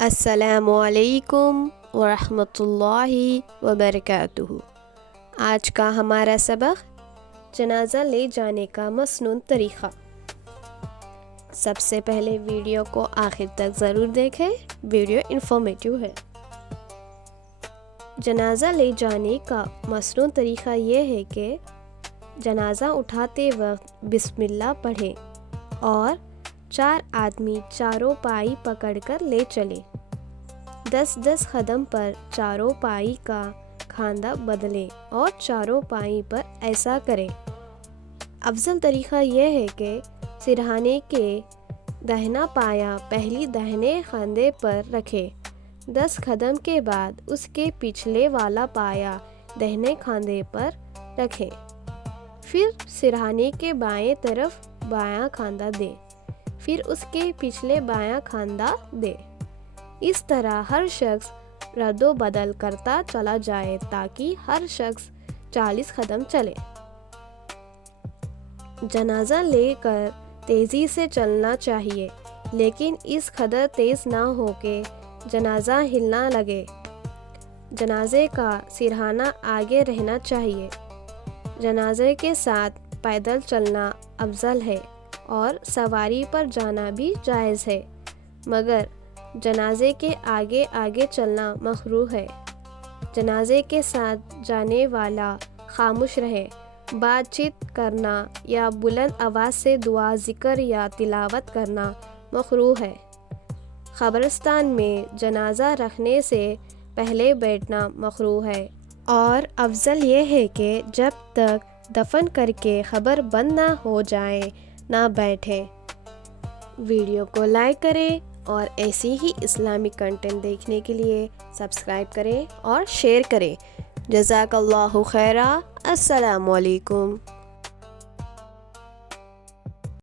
السلام علیکم ورحمۃ اللہ وبرکاتہ۔ آج کا ہمارا سبق جنازہ لے جانے کا مسنون طریقہ۔ سب سے پہلے ویڈیو کو آخر تک ضرور دیکھیں، ویڈیو انفارمیٹیو ہے۔ جنازہ لے جانے کا مسنون طریقہ یہ ہے کہ جنازہ اٹھاتے وقت بسم اللہ پڑھیں اور 4 آدمی چاروں پائی پکڑ کر لے چلے۔ 10 قدم پر چاروں پائی کا کھاندا بدلیں اور چاروں پائی پر ایسا کریں۔ افضل طریقہ یہ ہے کہ سرہانے کے داہنا پایا پہلی داہنے کھاندے پر رکھیں، 10 قدم کے بعد اس کے پچھلے والا پایا داہنے کھاندے پر رکھیں، پھر سرہانے کے بائیں طرف بایاں کھاندا دیں، پھر اس کے پچھلے بایاں کھاندا دیں۔ اس طرح ہر شخص رد و بدل کرتا چلا جائے تاکہ ہر شخص 40 قدم چلے۔ جنازہ لے کر تیزی سے چلنا چاہیے، لیکن اس قدر تیز نہ ہو کہ جنازہ ہلنا لگے۔ جنازے کا سرہانہ آگے رہنا چاہیے۔ جنازے کے ساتھ پیدل چلنا افضل ہے اور سواری پر جانا بھی جائز ہے، مگر جنازے کے آگے آگے چلنا مکروہ ہے۔ جنازے کے ساتھ جانے والا خاموش رہے۔ بات چیت کرنا یا بلند آواز سے دعا، ذکر یا تلاوت کرنا مکروہ ہے۔ قبرستان میں جنازہ رکھنے سے پہلے بیٹھنا مکروہ ہے اور افضل یہ ہے کہ جب تک دفن کر کے قبر بند نہ ہو جائے نہ بیٹھیں۔ ویڈیو کو لائک کریں اور ایسی ہی اسلامک کنٹینٹ دیکھنے کے لیے سبسکرائب کریں اور شیئر کریں۔ جزاک اللہ خیرا۔ السلام علیکم۔